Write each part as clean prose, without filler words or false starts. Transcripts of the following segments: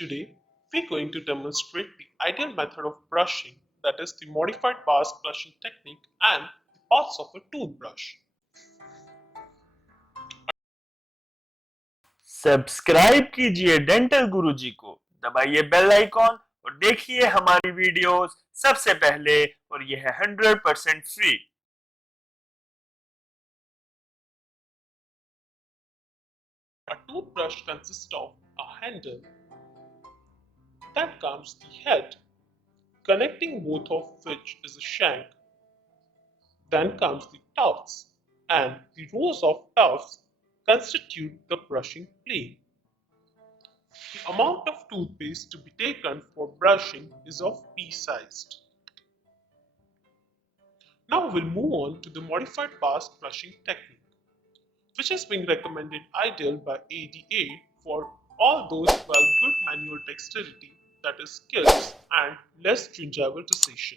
Today, we're going to demonstrate the ideal method of brushing, that is the modified bars brushing technique and the parts of a toothbrush. Subscribe कीजिए dental गुरुजी को, दबाइए bell icon और देखिए हमारी videos सबसे पहले और यह है 100% free. A toothbrush consists of a handle, then comes the head, connecting both of which is a shank. Then comes the tufts, and the rows of tufts constitute the brushing plane. The amount of toothpaste to be taken for brushing is of pea-sized. Now we'll move on to the modified bars brushing technique, which has been recommended ideal by ADA for all those who have good manual dexterity, that is skills, and less gingival decision.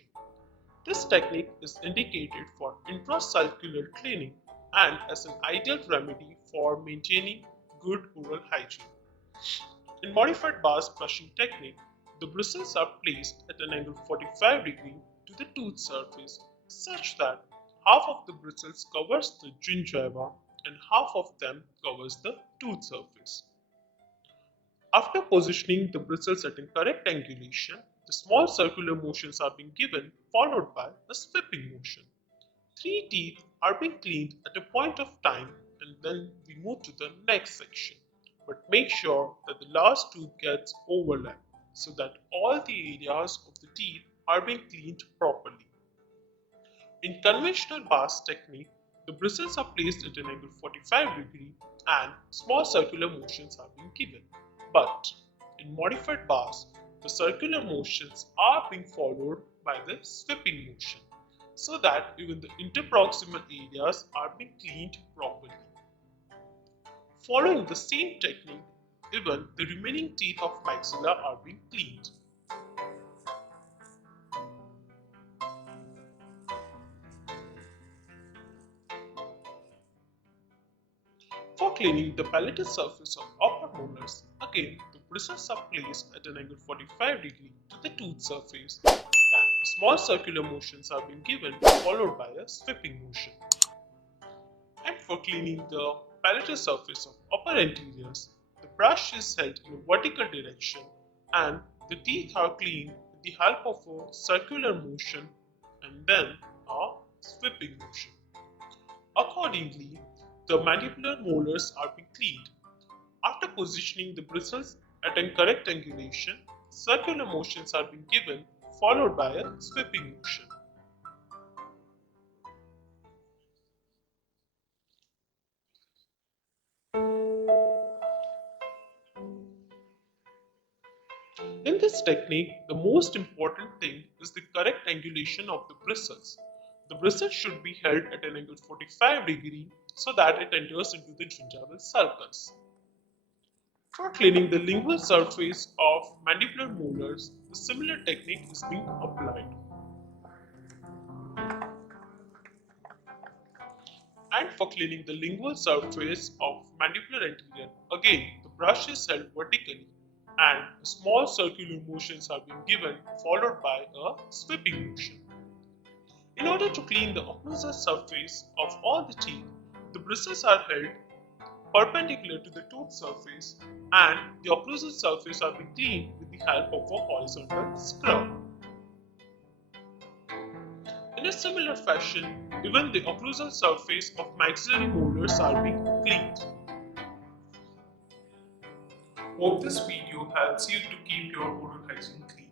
This technique is indicated for intracircular cleaning and as an ideal remedy for maintaining good oral hygiene. In modified bars brushing technique, the bristles are placed at an angle 45 degrees to the tooth surface such that half of the bristles covers the gingiva and half of them covers the tooth surface. After positioning the bristles at a correct angulation, the small circular motions are being given followed by a sweeping motion. 3 teeth are being cleaned at a point of time and then we move to the next section. But make sure that the last tooth gets overlapped so that all the areas of the teeth are being cleaned properly. In conventional bars technique, the bristles are placed at an angle 45 degrees and small circular motions are being given. But in modified bars, the circular motions are being followed by the sweeping motion so that even the interproximal areas are being cleaned properly. Following the same technique, even the remaining teeth of maxilla are being cleaned. For cleaning the palatal surface of upper molars, again the bristles are placed at an angle 45 degrees to the tooth surface and small circular motions are being given followed by a sweeping motion. And for cleaning the palatal surface of upper anteriors, the brush is held in a vertical direction and the teeth are cleaned with the help of a circular motion and then a sweeping motion. Accordingly, the mandibular molars are being cleaned. After positioning the bristles at a correct angulation, circular motions are being given followed by a sweeping motion. In this technique, the most important thing is the correct angulation of the bristles. The bristles should be held at an angle 45 degrees so that it enters into the gingival sulcus. For cleaning the lingual surface of mandibular molars, a similar technique is being applied. And for cleaning the lingual surface of mandibular anterior, again the brush is held vertically and small circular motions are being given followed by a sweeping motion. In order to clean the occlusal surface of all the teeth, the bristles are held perpendicular to the tooth surface and the occlusal surface are being cleaned with the help of a horizontal scrub. In a similar fashion, even the occlusal surface of maxillary molars are being cleaned. Hope this video helps you to keep your oral hygiene clean.